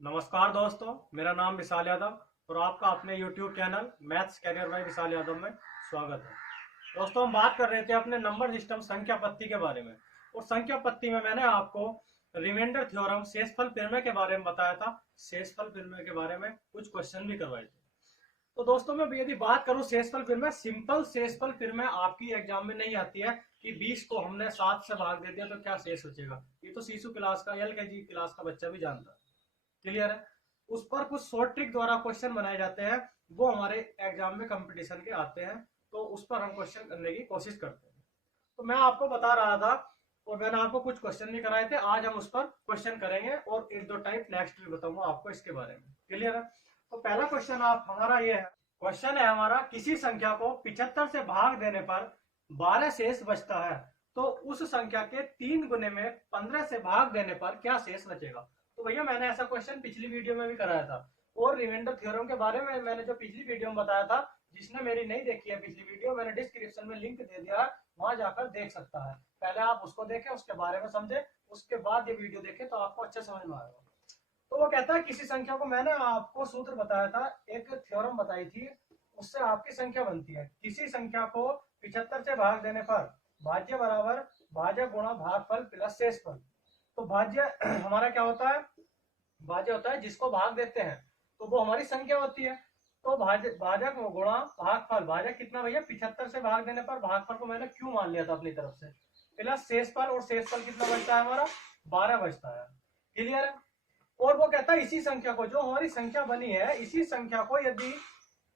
नमस्कार दोस्तों, मेरा नाम विशाल यादव और आपका अपने YouTube channel maths career by Vishal Yadav में स्वागत है। दोस्तों, हम बात कर रहे थे अपने नंबर सिस्टम संख्या पत्ती के बारे में। और संख्या पत्ती में मैंने आपको रिमाइंडर थ्योरम शेषफल प्रमेय के बारे में बताया था। शेषफल प्रमेय के बारे में कुछ क्वेश्चन भी करवाए थे। तो दोस्तों, मैं यदि बात करूं शेषफल प्रमेय, सिंपल शेषफल प्रमेय आपकी एग्जाम में नहीं आती है कि 20 को हमने 7 से भाग दे दिया तो क्या शेष बचेगा। ये तो शिशु क्लास का, LKG क्लास का बच्चा भी जानता है। क्लियर है। उस पर कुछ शॉर्ट ट्रिक द्वारा क्वेश्चन बनाए जाते हैं, वो हमारे एग्जाम में कंपटीशन के आते हैं, तो उस पर हम क्वेश्चन करने की कोशिश करते हैं। तो मैं आपको बता रहा था और मैंने आपको कुछ क्वेश्चन भी कराए थे। आज हम उस पर क्वेश्चन करेंगे और एक दो टाइप नेक्स्ट भी बताऊंगा आपको इसके बारे में। क्लियर है। तो पहला क्वेश्चन आप हमारा ये है, क्वेश्चन है हमारा, किसी संख्या को 75 से भाग देने पर 12 शेष बचता है, तो उस संख्या के 3 गुने में 15 से भाग देने पर क्या शेष बचेगा। तो भैया मैंने ऐसा क्वेश्चन पिछली वीडियो में भी कराया था और रिमाइंडर थ्योरम के बारे में मैंने जो पिछली वीडियो में बताया था, जिसने मेरी नहीं देखी है पिछली वीडियो, मैंने डिस्क्रिप्शन में लिंक दे दिया है, वहां जाकर देख सकता है। पहले आप उसको देखें, उसके बारे में समझे, उसके बाद ये वीडियो देखें तो आपको अच्छे समझ में आएगा। तो वो कहता है किसी संख्या को, मैंने आपको सूत्र बताया था, एक थ्योरम बताई थी, उससे आपकी संख्या बनती है। किसी संख्या को 75 से भाग देने पर भाज्य बराबर भाजक गुणा भागफल प्लस शेषफल। तो भाज्य हमारा क्या होता है, भाज्य होता है जिसको भाग देते हैं, तो वो हमारी संख्या होती है। तो भाजक गुणा भागफल, भाजक कितना भैया 75 से भाग देने पर भागफल को मैंने क्यों मान लिया था अपनी तरफ से, प्लस शेषफल, और शेषफल कितना बचता है हमारा 12 बचता है। क्लियर है। और वो कहता है इसी संख्या को, जो हमारी संख्या बनी है, इसी संख्या को यदि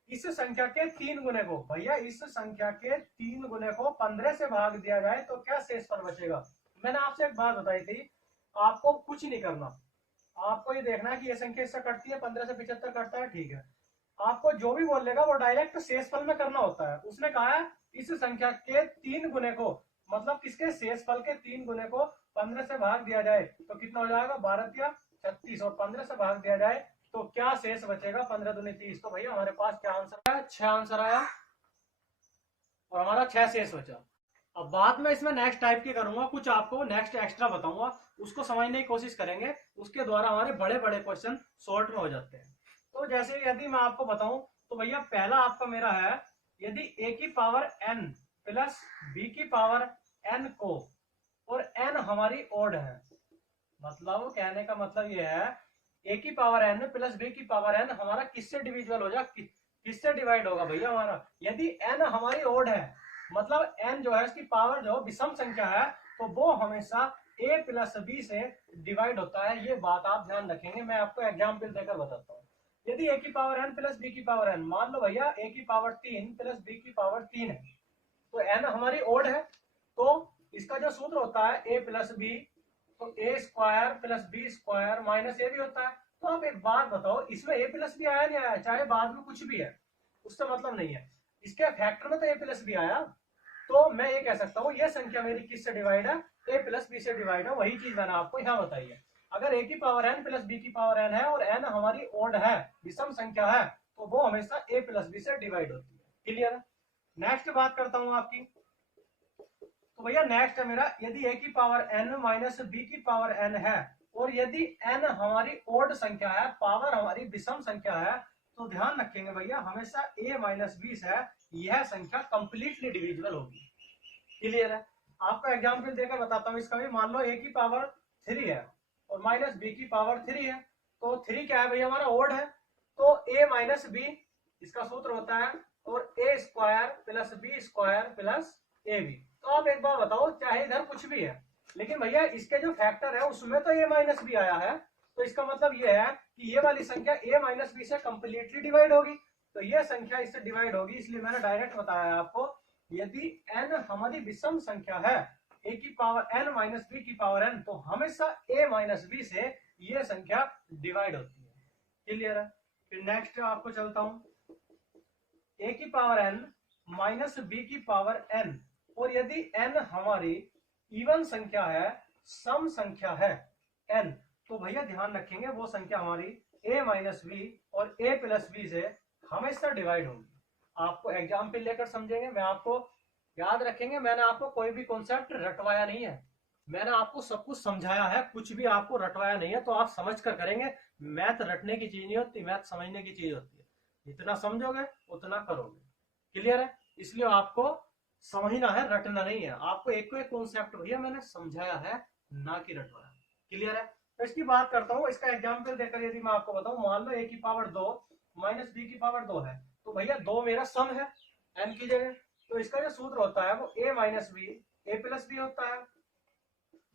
इस संख्या के 3 गुने को, भैया इस संख्या के 3 गुने को 15 से भाग दिया जाए तो क्या शेषफल बचेगा। मैंने आपसे एक बात बताई थी, आपको कुछ नहीं करना, आपको ये देखना है कि ये संख्या इससे कटती है, 15 से 75 कटता है, ठीक है। आपको जो भी बोलेगा वो डायरेक्ट शेषफल में करना होता है। उसने कहा है इस संख्या के 3 गुने को, मतलब किसके, शेषफल के 3 गुने को 15 से भाग दिया जाए तो कितना हो जाएगा, 12 या 36, और 15 से भाग दिया जाए तो क्या शेष बचेगा, 15 दूनी 30। तो भैया हमारे पास क्या आंसर है, 6 आंसर आया और हमारा 6 शेष बचा। अब बाद में इसमें नेक्स्ट टाइप की करूंगा, कुछ आपको नेक्स्ट एक्स्ट्रा बताऊंगा, उसको समझने की कोशिश करेंगे, उसके द्वारा हमारे बड़े बड़े क्वेश्चन शॉर्ट में हो जाते हैं। तो जैसे यदि मैं आपको बताऊं तो भैया पहला आपका मेरा है, यदि a की पावर n प्लस b की पावर n को, और n हमारी ओड है, मतलब कहने का मतलब ये है a की पावर n प्लस b की पावर n हमारा किससे डिविजिबल हो जाए, किससे डिवाइड होगा भैया हमारा, यदि n हमारी ओड है, मतलब n जो है इसकी पावर जो विषम संख्या है, तो वो हमेशा a प्लस b से डिवाइड होता है। ये बात आप ध्यान रखेंगे, मैं आपको एग्जाम्पल देकर बताता हूँ। यदि a की पावर n प्लस b की पावर n, मान लो भैया a की पावर 3 प्लस b की पावर 3 है, तो n हमारी ओड है, तो इसका जो सूत्र होता है a प्लस बी, तो A square plus B square minus A भी होता है। तो आप एक बात बताओ, इसमें ए प्लस बी आया नहीं आया, चाहे बाद में कुछ भी है, उससे मतलब नहीं है, इसके फैक्टर में तो ए प्लस बी आया। तो मैं ये कह सकता हूँ ये संख्या मेरी किससे डिवाइड है, ए प्लस बी से डिवाइड है। वही चीज मैंने आपको यहाँ बताई है। अगर ए की पावर एन प्लस बी की पावर एन है और एन हमारी ओड है, विषम संख्या है, तो वो हमेशा ए प्लस बी से डिवाइड होती है। क्लियर है। नेक्स्ट बात करता हूँ आपकी, तो भैया नेक्स्ट है मेरा, यदि a की पावर n माइनस बी की पावर n है, और यदि n हमारी ओड संख्या है, पावर हमारी विषम संख्या है, तो ध्यान रखेंगे भैया हमेशा a माइनस बी से यह संख्या कंप्लीटली डिविजिबल होगी। क्लियर है। आपको एग्जाम्पल देकर बताता हूँ इसका भी। मान लो a की पावर 3 है और माइनस b की पावर 3 है, तो 3 क्या है भैया हमारा ओड है, तो a माइनस बी इसका सूत्र होता है, और A square plus B square plus A B. तो आप एक बार बताओ, चाहे इधर कुछ भी है, लेकिन भैया इसके जो फैक्टर है उसमें तो ए माइनस बी आया है, तो इसका मतलब ये है कि ये वाली संख्या ए माइनस बी से कंप्लीटली डिवाइड होगी, तो ये संख्या इससे डिवाइड होगी। इसलिए मैंने डायरेक्ट बताया आपको, यदि n हमारी विषम संख्या है, a की पावर n माइनस बी की पावर n, तो हमेशा a माइनस बी से ये संख्या डिवाइड होती है। क्लियर है। फिर नेक्स्ट आपको चलता हूं, a की पावर n माइनस बी की पावर n, और यदि n हमारी इवन संख्या है, सम संख्या है n, तो भैया ध्यान रखेंगे वो संख्या हमारी a माइनस बी और a प्लस बी से हमेशा डिवाइड होगी। आपको एग्जाम्पल लेकर समझेंगे, मैं आपको याद रखेंगे, मैंने आपको कोई भी कॉन्सेप्ट रटवाया नहीं है, मैंने आपको सब कुछ समझाया है, कुछ भी आपको रटवाया नहीं है, तो आप समझ कर करेंगे। मैथ रटने की चीज नहीं होती, मैथ समझने की चीज होती है। जितना समझोगे उतना करोगे। क्लियर है? इसलिए आपको समझना है, रटना नहीं है। आपको एक कॉन्सेप्ट भैया मैंने समझाया है, ना कि रटवाया। क्लियर है? तो इसकी बात करता हूँ। इसका एग्जाम्पल देकर यदि मैं आपको बताऊं, मान लो a की पावर 2 माइनस b की पावर 2 है, तो भैया 2 मेरा सम है n की जगह। तो इसका जो सूत्र होता है वो a minus B a plus B होता है।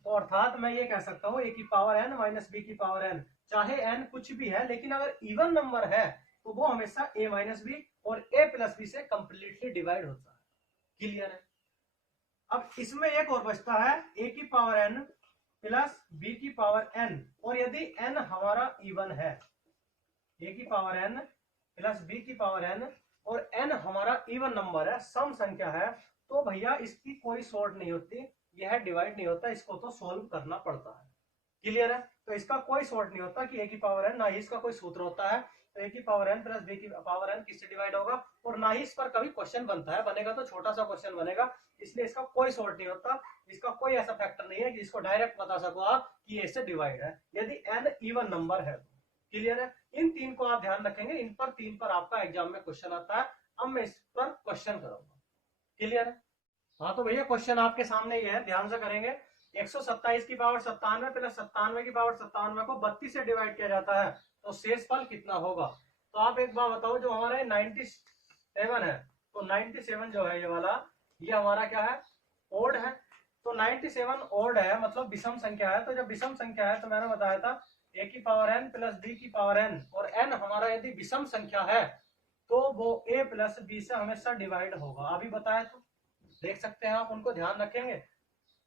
तो अर्थात मैं ये कह सकता हूँ a की पावर n माइनस बी की पावर n, चाहे n कुछ भी है, लेकिन अगर इवन नंबर है तो वो हमेशा a माइनस बी और a प्लस बी से कंप्लीटली डिवाइड होता है। क्लियर है? अब इसमें एक और बचता है a की पावर n प्लस b की पावर n, और यदि n हमारा इवन है, a की पावर n प्लस b की पावर n और n हमारा इवन नंबर है, सम संख्या है, तो भैया इसकी कोई सॉर्ट नहीं होती, यह डिवाइड नहीं होता, इसको तो सोल्व करना पड़ता है। क्लियर है? तो इसका कोई सॉर्ट नहीं होता कि a की पावर n, ना ही इसका कोई सूत्र होता है। तो a की पावर n प्लस b की पावर n किससे डिवाइड होगा, और ना ही इस पर कभी क्वेश्चन बनता है, बनेगा तो छोटा सा क्वेश्चन बनेगा, इसलिए इसका कोई सॉर्ट नहीं होता। इसका कोई ऐसा फैक्टर नहीं है कि जिसको डायरेक्ट बता सको आप कि इससे डिवाइड है, यदि n इवन नंबर है। क्लियर है? इन तीन को आप ध्यान रखेंगे, इन पर तीन पर आपका एग्जाम में क्वेश्चन आता है। अब मैं इस पर क्वेश्चन करूंगा। क्लियर है? हाँ तो भैया क्वेश्चन आपके सामने ये है, ध्यान से करेंगे। 127 की पावर 97 प्लस 97 की पावर 97 को 32 से डिवाइड किया जाता है, तो शेषफल कितना होगा? तो आप एक बार बताओ, जो हमारा 97 है, तो 97 जो है ये वाला, ये हमारा क्या है? ओड है। तो 97 ओड है, मतलब विषम संख्या है। तो जब विषम संख्या है तो मैंने बताया था a की पावर n प्लस b की पावर n, और n हमारा यदि विषम संख्या है तो वो a प्लस b से हमेशा डिवाइड होगा। अभी बताया तो देख सकते हैं आप, उनको ध्यान रखेंगे।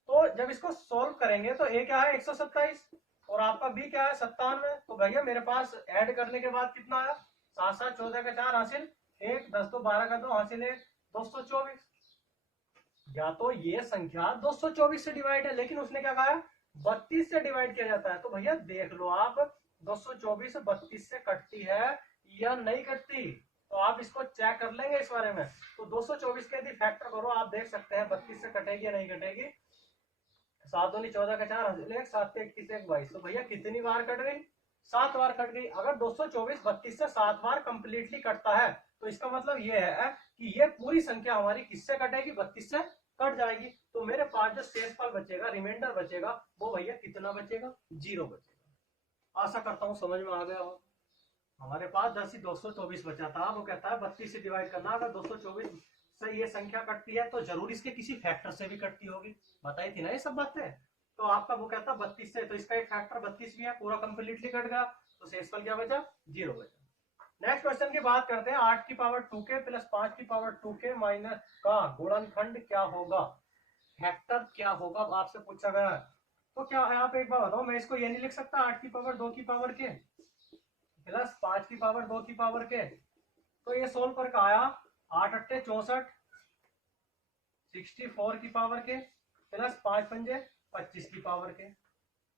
तो जब इसको सोल्व करेंगे तो a क्या है? 127, और आपका b क्या है? 97। तो भैया मेरे पास ऐड करने के बाद कितना आया? 7 7 14 का 4 हासिल 1, 10 तो 12 का 2 हासिल 1, 224। या तो ये संख्या 224 से डिवाइड है, लेकिन उसने क्या कहा? 32 से डिवाइड किया जाता है। तो भैया देख लो आप, 224 32 से कटती है या नहीं कटती? तो आप इसको चेक कर लेंगे इस बारे में। तो 224 के यदि फैक्टर करो, आप देख सकते हैं 32 से कटेगी या नहीं कटेगी। 7 दूनी 14 का 4 1, 7 21 1 22। तो भैया कितनी बार कट गई? 7 बार कट गई। अगर 224 32 से 7 बार कंप्लीटली कटता है, तो इसका मतलब ये है कि ये पूरी संख्या हमारी किससे कटेगी? 32 से कट जाएगी। तो मेरे पास जो शेषफल बचेगा, रिमाइंडर बचेगा, वो भैया कितना बचेगा? 0 बचेगा। आशा करता हूँ समझ में आ गया हो। हमारे पास 224 बचा था, वो कहता है 32 से डिवाइड करना। अगर 224 से ये संख्या कटती है तो जरूर इसके किसी फैक्टर से भी कटती होगी, बताई थी ना ये सब बातें। तो आपका वो कहता है 32 से, तो इसका एक फैक्टर 32 भी है, पूरा कंप्लीटली कट गया, तो शेषफल क्या बचा? 0 बचा। नेक्स्ट क्वेश्चन की बात करते हैं। 8 की पावर 2k प्लस 5 की पावर 2k माइनस का गुणनखंड क्या होगा? फैक्टर क्या होगा आपसे पूछा गया है। तो क्या है, आप एक बार बताओ। मैं इसको ये नहीं लिख सकता 8 की पावर 2 की पावर के प्लस 5 की पावर 2 की पावर के? तो ये सोल्व करके आया 8 अट्टे 64, 64 की पावर के प्लस 5 पंजे 25 की पावर के।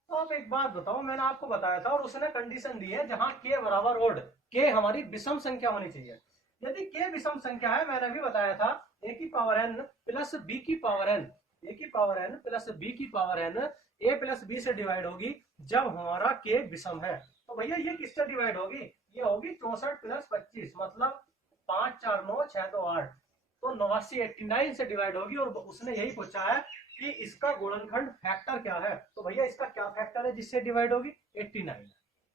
तो आप एक बात बताओ, मैंने आपको बताया था और उसने कंडीशन दी है जहां के बराबर ओड, के हमारी विषम संख्या होनी चाहिए। यदि के विषम संख्या है, मैंने भी बताया था a की पावर n प्लस b की पावर n, a की पावर n प्लस b की power n a plus b से डिवाइड होगी जब हमारा के विषम है। तो भैया ये किससे डिवाइड होगी? ये होगी 64 प्लस 25, मतलब 5 4 9 6 2 8, तो 89 89 से डिवाइड होगी। और उसने यही पूछा है कि इसका गुणनखंड फैक्टर क्या है। तो भैया इसका क्या फैक्टर है जिससे डिवाइड होगी? 89।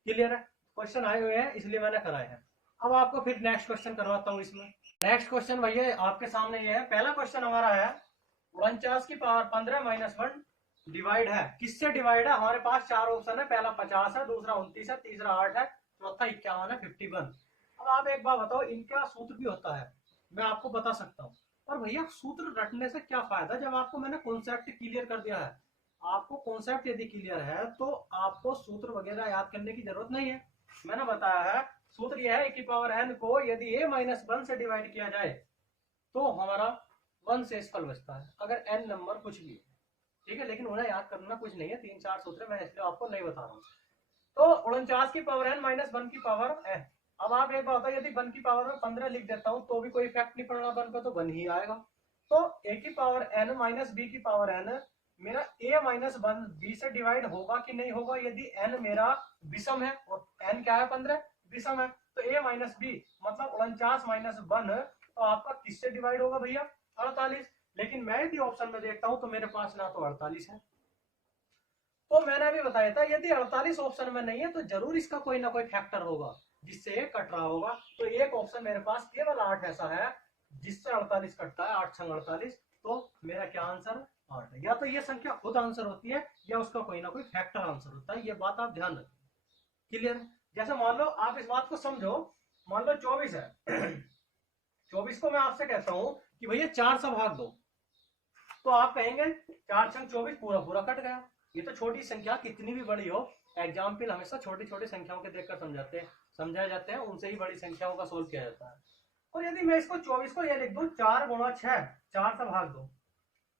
क्लियर है? क्वेश्चन आए हुए हैं इसलिए मैंने कराए हैं। अब आपको फिर नेक्स्ट क्वेश्चन करवाता हूँ इसमें। नेक्स्ट क्वेश्चन भैया आपके सामने ये है। पहला क्वेश्चन हमारा है 49 की पावर 15 माइनस 1 डिवाइड है। किससे डिवाइड है? हमारे पास चार ऑप्शन है। पहला 50 है, दूसरा 29 है, तीसरा 8 है, चौथा 51 है, 51। अब आप एक बार बताओ, इनका सूत्र भी होता है, मैं आपको बता सकता हूँ। और भैया सूत्र रटने से क्या फायदा जब आपको मैंने कॉन्सेप्ट क्लियर कर दिया है। आपको कॉन्सेप्ट यदि क्लियर है तो आपको सूत्र वगैरह याद करने की जरूरत नहीं है। मैंने बताया है सूत्र यह है कि पावर n को यदि a माइनस 1 से डिवाइड किया जाए तो हमारा 1 शेषफल बचता है, अगर n नंबर कुछ भी है। ठीक है, लेकिन उन्हें याद करना कुछ नहीं है, 3 4 सूत्र मैं इसलिए आपको नहीं बता रहा हूँ। तो 49 की पावर n माइनस 1 की पावर n। अब आप एक बात बताओ, यदि 1 की पावर में 15 लिख देता हूँ तो भी कोई इफेक्ट नहीं पड़ना, 1 का तो 1 ही आएगा। तो a की पावर n माइनस b की पावर n मेरा a माइनस वन b से डिवाइड होगा कि नहीं होगा यदि n मेरा विषम है, और n क्या है 15 विषम है, तो a माइनस बी मतलब 49 माइनस वन, तो आपका किससे डिवाइड होगा भैया 48। लेकिन मैं यदि ऑप्शन में देखता हूं तो मेरे पास ना तो 48 है, तो मैंने अभी बताया था यदि 48 ऑप्शन में नहीं है तो जरूर इसका कोई ना कोई फैक्टर होगा जिससे ये कट रहा होगा। तो एक ऑप्शन मेरे पास केवल 8 ऐसा है जिससे 48 कटता है, 8 छंग 48, तो मेरा क्या आंसर 8 है। या तो ये संख्या खुद आंसर होती है या उसका कोई ना कोई फैक्टर आंसर होता है, ये बात आप ध्यान रखें। क्लियर? जैसे मान लो आप इस बात को समझो, मान लो 24 है 24 को मैं आपसे कहता हूं कि भैया 4 से भाग दो, तो आप कहेंगे 4 छंग 24 पूरा पूरा कट गया। ये तो छोटी संख्या कितनी भी बड़ी हो, एग्जाम्पल हमेशा छोटी छोटी संख्याओं के देखकर समझाए जाते हैं, उनसे ही बड़ी संख्याओं का सोल्व किया जाता है। और यदि मैं इसको 24 को ये लिख दूं 4 गुणा 6, 4 से भाग दो,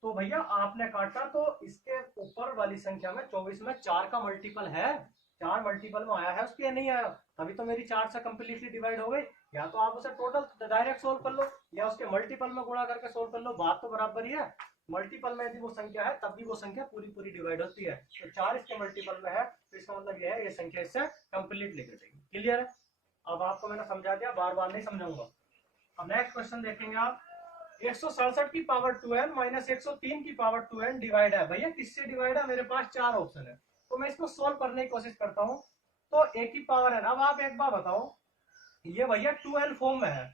तो भैया आपने काटा तो इसके ऊपर वाली संख्या में 24 में 4 का मल्टीपल है, 4 मल्टीपल में आया है उसके, या नहीं आया, अभी तो मेरी 4 से कंप्लीटली डिवाइड हो गई। या तो आप उसे टोटल डायरेक्ट सोल्व कर लो या उसके मल्टीपल में गुणा करके सोल्व कर लो, बात तो बराबर ही है। मल्टीपल में यदि वो संख्या है तब भी वो संख्या पूरी पूरी डिवाइड होती है, तो 4 इसके मल्टीपल में है तो इसका मतलब ये है ये संख्या इससे कंप्लीटली कटेगी। क्लियर है? अब आपको मैंने समझा दिया, बार बार नहीं समझाऊंगा। अब नेक्स्ट क्वेश्चन देखेंगे आप, 167 की पावर 2n माइनस 103 की पावर 2n डिवाइड है। भैया किससे डिवाइड है? मेरे पास 4 ऑप्शन है, तो मैं इसको सोल्व करने की कोशिश करता हूँ। तो a की पावर n, अब आप एक बार बताओ, ये भैया 2n फॉर्म में है,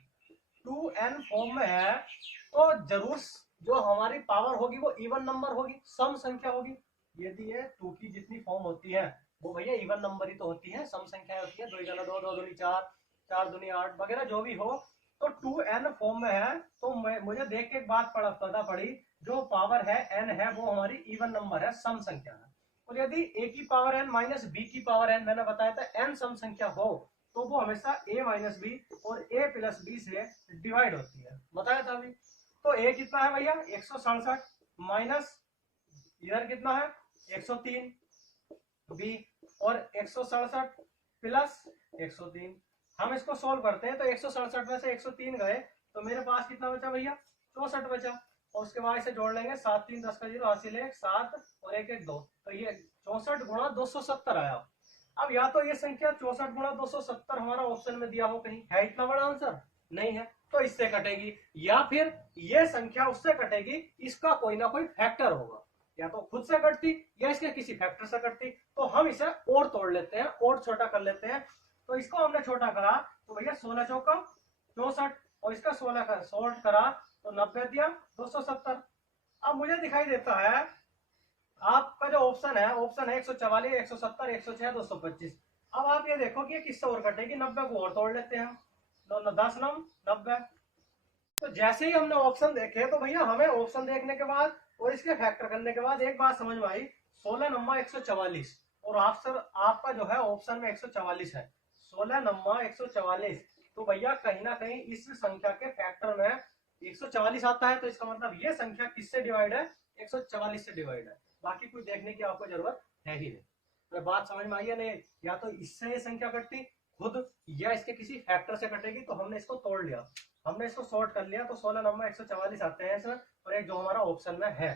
2n फॉर्म में है, तो जरूर जो हमारी पावर होगी वो इवन नंबर होगी, सम संख्या होगी। यदि ये 2 की जितनी फॉर्म होती है वो भैया इवन नंबर ही तो होती है, सम संख्या होती है, 2 गुना 2, 2 दूनी 4, 4 दूनी 8 वगैरह जो भी हो। तो 2n फॉर्म में है, तो मुझे देख के एक बात पता पड़ी, जो पावर है n है वो हमारी इवन नंबर है, सम संख्या है। और यदि a की पावर n माइनस b की पावर n, मैंने बताया था n सम संख्या हो तो वो हमेशा a माइनस बी और a प्लस बी से डिवाइड होती है, बताया था अभी। तो a कितना है भैया 167 माइनस इधर कितना है 103 b, और 167 प्लस 103, हम इसको सोल्व करते हैं तो 167 में से 103 गए तो मेरे पास कितना बचा भैया 64 बचा, और उसके बाद इसे जोड़ लेंगे 7 3 10 का 0 हासिल है 7 और 1 1 2, तो ये 64 गुणा 270 आया। अब या तो ये संख्या 64 गुणा 270 हमारा ऑप्शन में दिया हो, कहीं है इतना बड़ा आंसर नहीं है, तो इससे कटेगी, या फिर ये संख्या उससे कटेगी, इसका कोई ना कोई फैक्टर होगा, या तो खुद से कटती या इसके किसी फैक्टर से कटती। तो हम इसे और तोड़ लेते हैं और छोटा कर लेते हैं। तो इसको हमने छोटा करा तो भैया 16 चौका 64, और इसका 16 का सोल्ट करा तो 90 दिया 270। अब मुझे दिखाई देता है आपका जो ऑप्शन है 144 170 106 225। अब आप ये देखो कि ये किससे और कटेगी, 90 को और तोड़ लेते हैं हम, 10 9 90। तो जैसे ही हमने ऑप्शन देखे तो भैया हमें ऑप्शन देखने के बाद और इसके फैक्टर करने के बाद एक बात समझ में आई, 16 नंबर 144 और आपका जो है ऑप्शन में 144 है, 16 नंबर 144, तो भैया कहीं ना कहीं इस संख्या के फैक्टर में 144 आता है, तो इसका मतलब ये संख्या किससे डिवाइड है 144 से डिवाइड है, बाकी कोई देखने की आपको जरूरत है ही नहीं। तो बात समझ में आई है नहीं? या तो इससे ये संख्या कटती खुद या इसके किसी फैक्टर से कटेगी, तो हमने इसको तोड़ लिया, हमने इसको सॉर्ट कर लिया, तो 16 नंबर 144 आते हैं इसमें, और एक जो हमारा ऑप्शन में है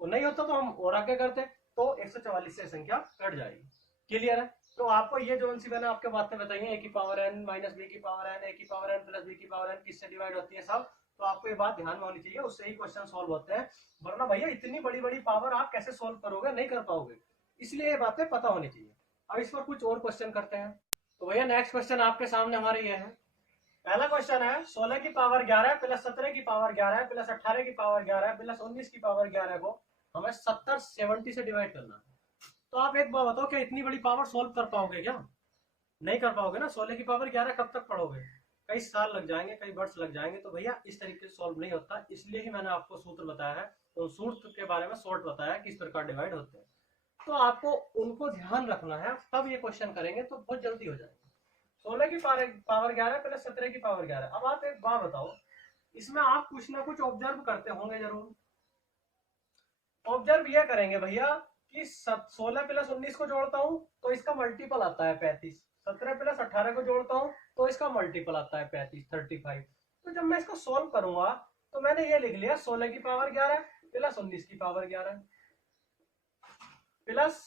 वो नहीं होता तो हम और आगे करते, तो 144 से संख्या कट जाएगी। क्लियर है? तो आपको ये जो सी मैंने आपके बातें बताई है, a की पावर n माइनस बी की पावर n, a की पावर n प्लस बी की पावर n किससे डिवाइड होती है सब, तो आपको ये बात ध्यान में होनी चाहिए, उससे ही क्वेश्चन सॉल्व होते हैं, वरना भैया इतनी बड़ी बड़ी पावर आप कैसे सॉल्व करोगे, नहीं कर पाओगे, इसलिए ये बातें पता होनी चाहिए। अब इस पर कुछ और क्वेश्चन करते हैं। तो भैया नेक्स्ट क्वेश्चन आपके सामने हमारे ये है, पहला क्वेश्चन है 16 की पावर 11 प्लस 17 की पावर 11 प्लस 18 की पावर 11 प्लस 19 की पावर 11 को हमें 70 से डिवाइड करना है। तो आप एक बार बताओ क्या इतनी बड़ी पावर सोल्व कर पाओगे? क्या नहीं कर पाओगे ना, 16 की पावर 11 कब तक पढ़ोगे, कई साल लग जाएंगे, कई वर्ष लग जाएंगे, तो भैया इस तरीके से सोल्व नहीं होता, इसलिए ही मैंने आपको सूत्र बताया है, तो सूत्र के बारे में शॉर्ट बताया किस प्रकार डिवाइड होते हैं, तो आपको उनको ध्यान रखना है, तब ये क्वेश्चन करेंगे तो बहुत जल्दी हो जाएंगे। 16 की पावर 11 प्लस 17 की पावर 11। अब आप एक बात बताओ, इसमें आप कुछ ना कुछ ऑब्जर्व करते होंगे जरूर, ऑब्जर्व ये करेंगे भैया कि 16 प्लस 19 को जोड़ता हूं तो इसका मल्टीपल आता है 35, 17 प्लस 18 को जोड़ता हूं तो इसका मल्टीपल आता है 35 35। तो जब मैं इसको सोल्व करूंगा तो मैंने ये लिख लिया 16 की पावर 11 प्लस 19 की पावर 11, प्लस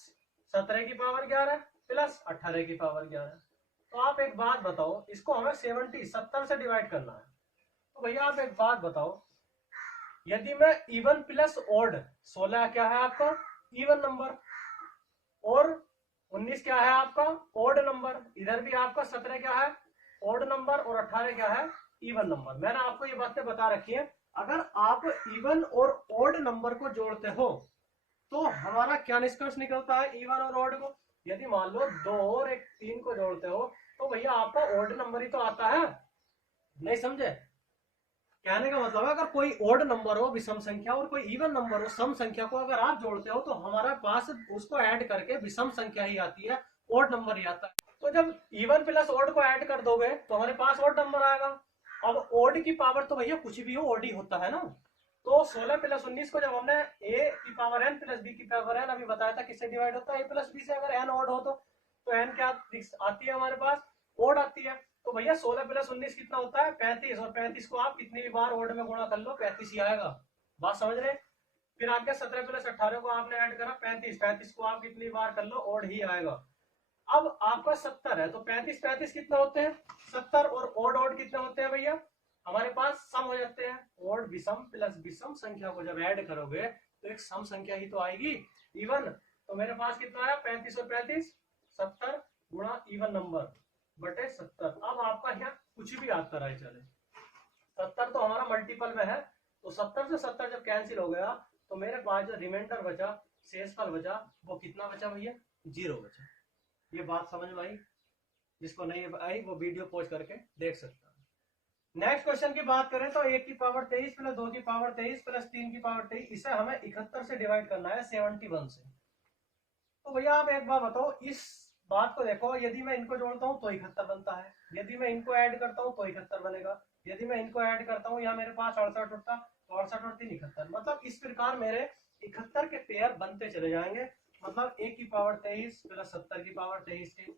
17 की पावर 11 प्लस 18 की पावर 11। तो आप एक बात बताओ, इसको हमें 70 से डिवाइड करना है। तो भैया आप एक बात बताओ, यदि मैं इवन प्लस ओड, 16 क्या है आपका इवन नंबर, और 19 क्या है आपका ओड नंबर, इधर भी आपका 17 क्या है ओड नंबर, और 18 क्या है इवन नंबर। मैंने आपको ये बातें बता रखी है। अगर आप इवन और ओड नंबर को जोड़ते हो तो हमारा क्या निष्कर्ष निकलता है इवन और ओड को। यदि मान लो 2 और 3 को जोड़ते हो तो भैया आपका ओड नंबर ही तो आता है। नहीं समझे? कहने का मतलब है, अगर कोई ओड नंबर हो विषम संख्या और कोई इवन नंबर हो सम संख्या को अगर आप जोड़ते हो तो हमारे पास उसको ऐड करके विषम संख्या ही आती है, ओड नंबर ही आता है। तो जब इवन प्लस ओड को ऐड कर दोगे तो हमारे पास ओड नंबर आएगा। अब ओड की पावर तो भैया कुछ भी हो ओड ही होता है ना। तो 16 प्लस 19 को जब हमने ए की पावर एन प्लस बी की पावर एन अभी बताया था किससे डिवाइड होता है, ए प्लस बी से। अगर एन ओड हो तो एन क्या आती है हमारे पास ओड आती है। तो भैया 16 प्लस 19 कितना होता है 35, और 35 को आप कितनी भी बार ओड में गुणा कर लो 35 ही आएगा। बात समझ रहे? फिर आगे 17 प्लस 18 को आपने ऐड करा 35, 35 को आप कितनी बार कर लो ओड ही आएगा। अब आपका 70 है तो 35 35 कितना होते हैं 70, और ओड ओड कितने होते हैं भैया हमारे पास सम हो जाते हैं। ओड विषम प्लस विषम संख्या को जब ऐड करोगे तो एक सम संख्या ही तो आएगी इवन। तो मेरे पास कितना आया 35 और 35 70 गुणा इवन नंबर बटे 70। अब आपका यहाँ कुछ भी आता रहे चले, 70 तो हमारा मल्टीपल में है, तो 70 से 70 जब कैंसिल हो गया तो मेरे पास जो रिमाइंडर बचा शेषफल बचा वो कितना बचा भैया 0 बचा। ये बात समझ में आई? जिसको नहीं आई वो वीडियो पॉज करके देख सकता है। नेक्स्ट क्वेश्चन की बात करें तो 1 की पावर 23 प्लस 2 की पावर 23 प्लस 3 की पावर 23, इसे हमें 71 से डिवाइड करना है 71 से। तो भैया आप एक बार बताओ, इस बात को देखो, यदि मैं इनको जोड़ता हूँ तो 71 बनता है, यदि मैं इनको ऐड करता हूँ तो 71 बनेगा, यदि मैं इनको ऐड करता हूँ यहाँ मेरे पास 68 उठता तो 68 और 3 71। मतलब इस प्रकार मेरे 71 के पेयर बनते चले जाएंगे। मतलब 1 की पावर 23 प्लस 70 की पावर 23 के,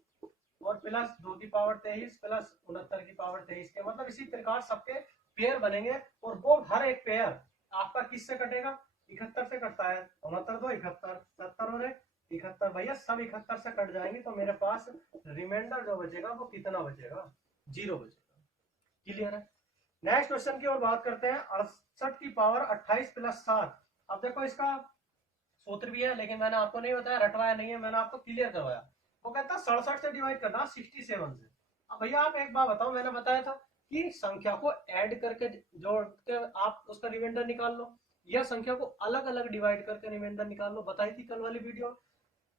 और प्लस 2 की पावर 23 प्लस 69 की पावर 23 के। मतलब इसी प्रकार सबके पेयर बनेंगे, और वो हर एक पेयर आपका किससे कटेगा 71 से कटता है। 69 2 71, 70 और 71 भैया सब 71 से कट जाएंगे, तो मेरे पास रिमाइंडर जो बचेगा वो कितना बचेगा 0 बचेगा। क्लियर है? नेक्स्ट क्वेश्चन की ओर बात करते हैं। 68 की पावर 28 प्लस 7। अब देखो इसका सूत्र भी है लेकिन मैंने आपको नहीं बताया, रटवाया नहीं है, मैंने आपको क्लियर करवाया। वो कहता है 67 से डिवाइड करना 67 से। अब भैया आप एक बार बताओ, मैंने बताया था कि संख्या को ऐड करके जोड़ के आप उसका रिमाइंडर निकाल लो, या संख्या को अलग अलग डिवाइड करके रिमाइंडर निकाल लो, बताई थी कल वाली वीडियो।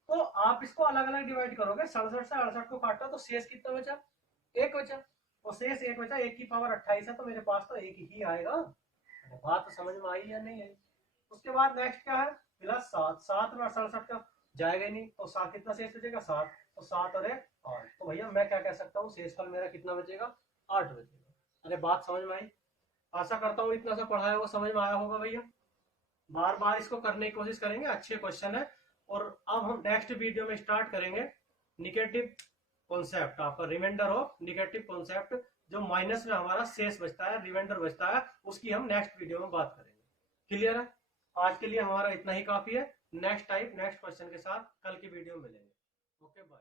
तो आप इसको अलग अलग डिवाइड करोगे, 67 से 68 को काटा तो शेष कितना बचा 1 बचा, और शेष 1 बचा। 1 की पावर 28 है तो मेरे पास तो 1 ही आएगा। बात तो समझ में आई या नहीं आई? उसके बाद नेक्स्ट क्या है प्लस 7, 7 में 67 का जाएगा ही नहीं, तो 7 कितना शेष बचेगा 7, तो 7 और 1 8। तो भैया मैं क्या कह सकता हूँ शेषफल मेरा कितना बचेगा 8 बचेगा। अरे बात समझ में आई? आशा करता हूँ इतना सा पढ़ाया हुआ समझ में आया होगा भैया। बार बार इसको करने की कोशिश करेंगे, अच्छे क्वेश्चन है। और अब हम नेक्स्ट वीडियो में स्टार्ट करेंगे निगेटिव कॉन्सेप्ट, आपका रिमाइंडर ऑफ निगेटिव कॉन्सेप्ट, जो माइनस में हमारा शेष बचता है रिमाइंडर बचता है, उसकी हम नेक्स्ट वीडियो में बात करेंगे। क्लियर है? आज के लिए हमारा इतना ही काफी है। नेक्स्ट टाइप नेक्स्ट क्वेश्चन के साथ कल की वीडियो में मिलेंगे। Okay bye.